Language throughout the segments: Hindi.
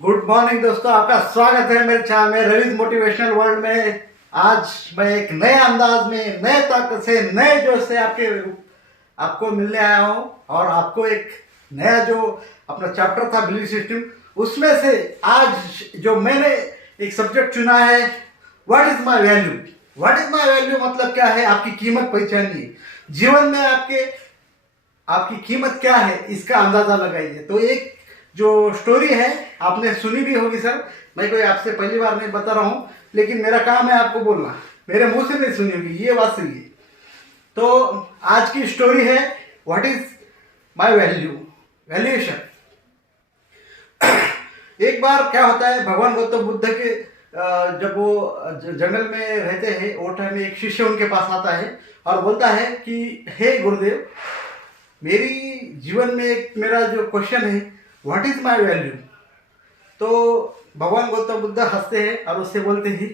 गुड मॉर्निंग दोस्तों, आपका स्वागत है मेरे चैनल में रवीज मोटिवेशनल वर्ल्ड में। आज मैं एक नए अंदाज में, नए ताकत से, नए जोश से आपको मिलने आया हूँ। और आपको एक नया जो अपना चैप्टर था बिलीफ सिस्टम, उसमें से आज जो मैंने एक सब्जेक्ट चुना है, what is my value. What is my value मतलब क्या है? आपकी कीमत पहचानिए। जीवन में आपकी कीमत क्या है, इसका अंदाजा लगाइए। तो एक जो स्टोरी है आपने सुनी भी होगी सर, मैं कोई आपसे पहली बार नहीं बता रहा हूँ, लेकिन मेरा काम है आपको बोलना, मेरे मुंह से नहीं सुनी होगी, ये बात सही है। तो आज की स्टोरी है what is my value, valuation. एक बार क्या होता है, भगवान गौतम बुद्ध के जब वो जंगल में रहते हैं, वो टाइम में एक शिष्य उनके पास आता है और बोलता है कि हे गुरुदेव, मेरी जीवन में एक मेरा जो क्वेश्चन है, व्हाट इज माई वैल्यू। तो भगवान गौतम बुद्ध हंसते हैं और उससे बोलते हैं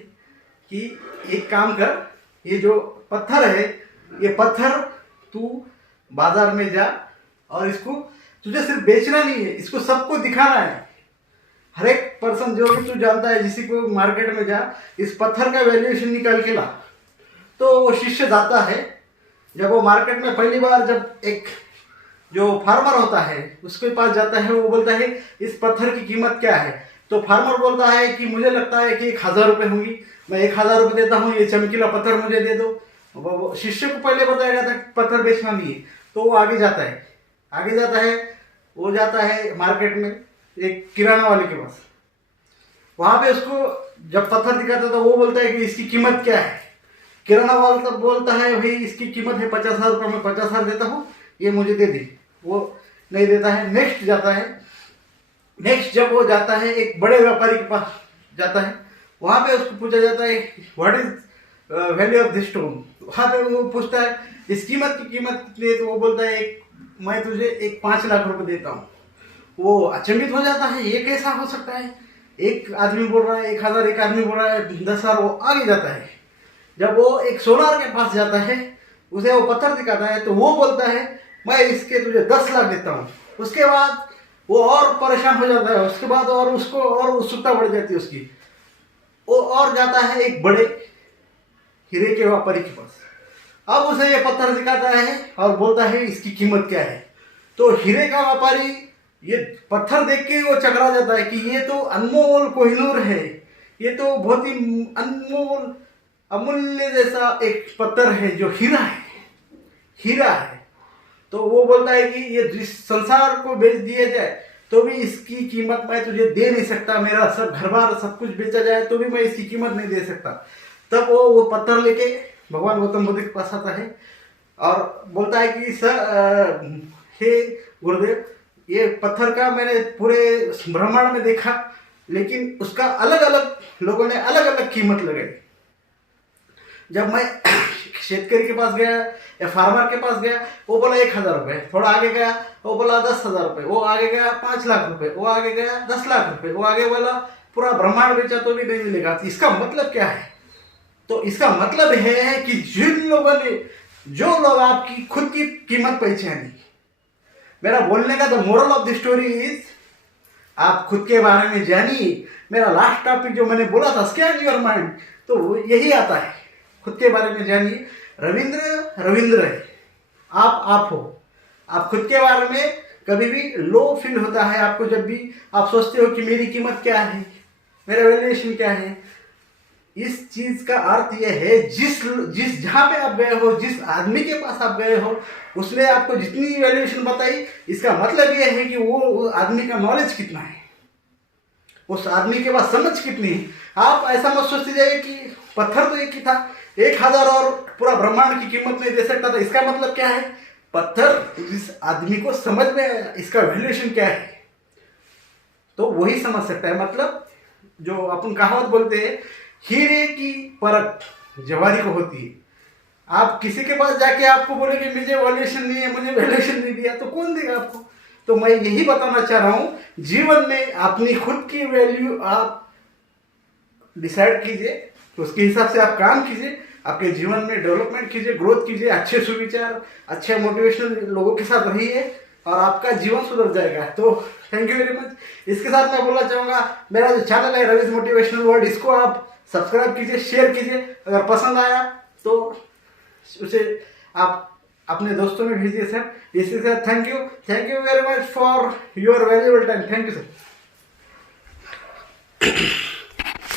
कि एक काम कर, ये जो पत्थर है, ये पत्थर तू बाजार में जा और इसको तुझे सिर्फ बेचना नहीं है, इसको सबको दिखाना है। हर एक पर्सन जो भी तू जानता है, किसी को मार्केट में जा, इस पत्थर का वैल्यूएशन निकाल के ला। तो वो शिष्य जाता है। जब वो मार्केट में पहली बार जब एक जो फार्मर होता है उसके पास जाता है, वो बोलता है इस पत्थर की कीमत क्या है। तो फार्मर बोलता है कि मुझे लगता है कि 1000 रुपये होंगी, मैं 1000 रुपये देता हूँ, ये चमकीला पत्थर मुझे दे दो। वो शिष्य को पहले बताया गया था पत्थर बेचना नहीं है, तो वो आगे जाता है। वो जाता है मार्केट में एक किराना वाले के पास। वहाँ पे उसको जब पत्थर दिखाता था, वो बोलता है कि इसकी कीमत क्या है। किराना वाला तब बोलता है भाई इसकी कीमत है 50,000 रुपये, मैं 50,000 देता हूँ, ये मुझे दे दी। वो नहीं देता है। नेक्स्ट जाता है। नेक्स्ट जब वो जाता है एक बड़े व्यापारी के पास जाता है, वहाँ पे उसको पूछा जाता है what is value of this stone. वहाँ पे वो पूछता है इस कीमत की कीमत कितनी है। तो वो बोलता है मैं तुझे 5 लाख रुपए देता हूँ। वो अचंभित हो जाता है, ये कैसा हो सकता है, एक आदमी बोल रहा है 1000, एक आदमी बोल रहा है 10,000। वो आगे जाता है। जब वो एक सोनार के पास जाता है, उसे वो पत्थर दिखाता है, तो वो बोलता है मैं इसके तुझे 10 लाख देता हूँ। उसके बाद वो और परेशान हो जाता है। उसके बाद और उसको और उत्सुकता बढ़ जाती है उसकी। वो और जाता है एक बड़े हीरे के व्यापारी के पास। अब उसे ये पत्थर दिखाता है और बोलता है इसकी कीमत क्या है। तो हीरे का व्यापारी ये पत्थर देख के वो चकरा जाता है कि ये तो अनमोल कोहिनूर है, ये तो बहुत ही अनमोल अमूल्य जैसा एक पत्थर है जो हीरा है। तो वो बोलता है कि ये जिस संसार को बेच दिया जाए तो भी इसकी कीमत मैं तुझे दे नहीं सकता, मेरा सब घर बार सब कुछ बेचा जाए तो भी मैं इसकी कीमत नहीं दे सकता। तब वो पत्थर लेके भगवान गौतम बुद्ध के पास आता है और बोलता है कि सर, हे गुरुदेव, ये पत्थर का मैंने पूरे ब्रह्मांड में देखा, लेकिन उसका अलग अलग लोगों ने अलग अलग कीमत लगाई। जब मैं शेतकरी के पास गया या फार्मर के पास गया, वो बोला 1000 रुपये। थोड़ा आगे गया, वो बोला 10,000 रुपये। वो आगे गया 5 लाख रुपए। वो आगे गया 10 लाख रुपए। वो आगे बोला पूरा ब्रह्मांड बेचा तो भी नहीं मिलेगा। इसका मतलब क्या है? तो इसका मतलब है कि जो लोग आपकी खुद की कीमत पहचानी। मेरा बोलने का the moral of the story is, आप खुद के बारे में जानिए। मेरा लास्ट टॉपिक जो मैंने बोला था, स्कैन योर माइंड, तो यही आता है, खुद के बारे में जानिए। रविंद्र है, आप हो। आप खुद के बारे में कभी भी लो फील होता है आपको, जब भी आप सोचते हो कि मेरी कीमत क्या है, मेरा वैल्यूएशन क्या है। इस चीज का अर्थ यह है, जिस जहां पे आप गए हो, जिस आदमी के पास आप गए हो, उसने आपको जितनी वैल्यूएशन बताई, इसका मतलब यह है कि वो आदमी का नॉलेज कितना है, उस आदमी के पास समझ कितनी है। आप ऐसा मत सोचते जाइए कि पत्थर तो एक ही था, 1000 और पूरा ब्रह्मांड की कीमत नहीं दे सकता था। इसका मतलब क्या है? पत्थर जिस आदमी को समझ में आया इसका वैल्यूएशन क्या है, तो वही समझ सकता है। मतलब जो अपन कहावत बोलते हैं, हीरे की परख जवाहरी को होती है। आप किसी के पास जाके आपको बोलेंगे मुझे वैल्यूएशन नहीं है, मुझे वैल्यूएशन नहीं दिया, तो कौन देगा आपको? तो मैं यही बताना चाह रहा हूं, जीवन में अपनी खुद की वैल्यू आप डिसाइड कीजिए, तो उसके हिसाब से आप काम कीजिए, आपके जीवन में डेवलपमेंट कीजिए, ग्रोथ कीजिए, अच्छे सुविचार, अच्छे मोटिवेशनल लोगों के साथ रहिए, और आपका जीवन सुधर जाएगा। तो थैंक यू वेरी मच। इसके साथ मैं बोलना चाहूँगा, मेरा जो चैनल है रवीज मोटिवेशनल वर्ल्ड, इसको आप सब्सक्राइब कीजिए, शेयर कीजिए। अगर पसंद आया तो उसे आप अपने दोस्तों में भेजिए सर। इसी से thank you very much for your valuable time. Thank you sir.